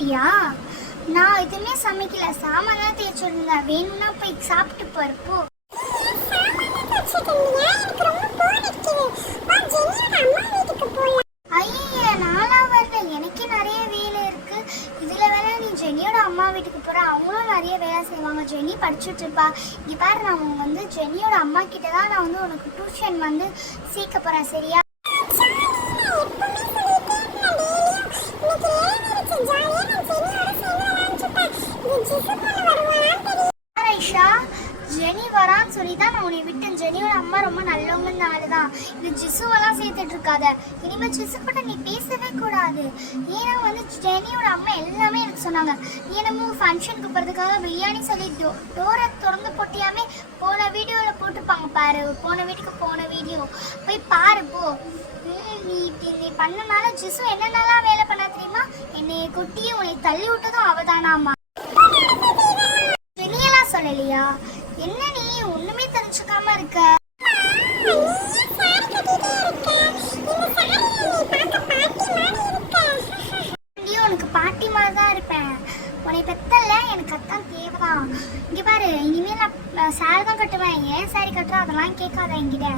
சாப்பிட்டியா? நான் எதுவுமே சமைக்கல, சாமான் தான் தேய்ச்சி விடுங்க. வேணும்னா போய் சாப்பிட்டு போறப்போ. ஐய, நாளா வரல, எனக்கே நிறைய வேலை இருக்கு. இதுல வேலை நீ ஜெனியோட அம்மா வீட்டுக்கு போற. அவங்களும் நிறைய வேலை செய்வாங்க. ஜெனி படிச்சுட்டு இருப்பா. இங்க பாரு, நான் வந்து ஜெனியோட அம்மா கிட்ட தான் நான் வந்து உனக்கு டியூஷன் வந்து சேர்க்க போறேன், சரியா? ஜெனி வரான்னு சொல்லி தான் நான் உன்னை விட்டேன். ஜெனியோட அம்மா ரொம்ப நல்லவங்க ஆளுதான். இது ஜிசுவெல்லாம் சேர்த்துட்டு இருக்காத. இனிமேல் ஜிசு கூட நீ பேசவே கூடாது. ஏன்னா வந்து ஜெனியோட அம்மா எல்லாமே எனக்கு சொன்னாங்க. நீ என்னமோ ஃபங்க்ஷனுக்கு போகிறதுக்காக பிரியாணி சொல்லி டோரை திறந்து போட்டியாமே. போன வீடியோவில் போட்டுப்பாங்க பாரு, போன வீட்டுக்கு போன வீடியோ போய் பாரு போ. நீ பண்ணனால ஜிசு என்னென்னலாம் வேலை பண்ண தெரியுமா? என்னைய குட்டியை உன்னை தள்ளி விட்டதும் அவதானாமா. ஜெனியெல்லாம் சொல்லலையா? என்ன நீ ஒண்ணுமே தெரிஞ்சுக்காம இருக்க? உனக்கு பாட்டி மாதிரி தான் இருப்பேன். உன்னை பெத்தல்ல, எனக்கு அத்தான் தேவைதான். இங்கே பாரு, இனிமேல் நான் சாரி தான் கட்டுவேன். ஏன் சாரி கட்டுறேன் அதெல்லாம் கேட்காத என்கிட்ட.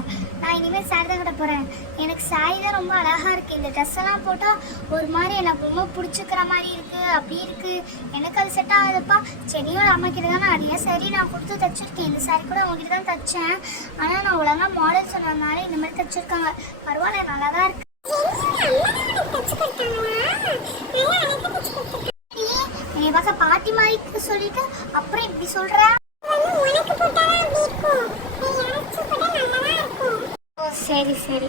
நான் இனிமேல் சாரி தான் கட்ட போகிறேன். எனக்கு சாரி தான் ரொம்ப அழகாக இருக்குது. இந்த ட்ரெஸ் எல்லாம் போட்டால் ஒரு மாதிரி எனக்கு ரொம்ப பிடிச்சிக்கிற மாதிரி இருக்குது. அப்படி இருக்குது, எனக்கு அது செட் ஆகுதுப்பா. செடியோட அம்மா கிட்ட தான் நான் நிறைய சரி நான் கொடுத்து தைச்சிருக்கேன். இந்த சாரி கூட உங்ககிட்ட தான் தைச்சேன். ஆனால் நான் ஒழுங்கா மாடல் சொன்னதுனால இந்த மாதிரி தைச்சிருக்காங்க. பரவாயில்ல, நல்லா தான் இருக்கு. நீ பார்க்க பாட்டி மாதிரி சொல்லிட்டு அப்புறம் இப்படி சொல்ற. ஓ சரி சரி.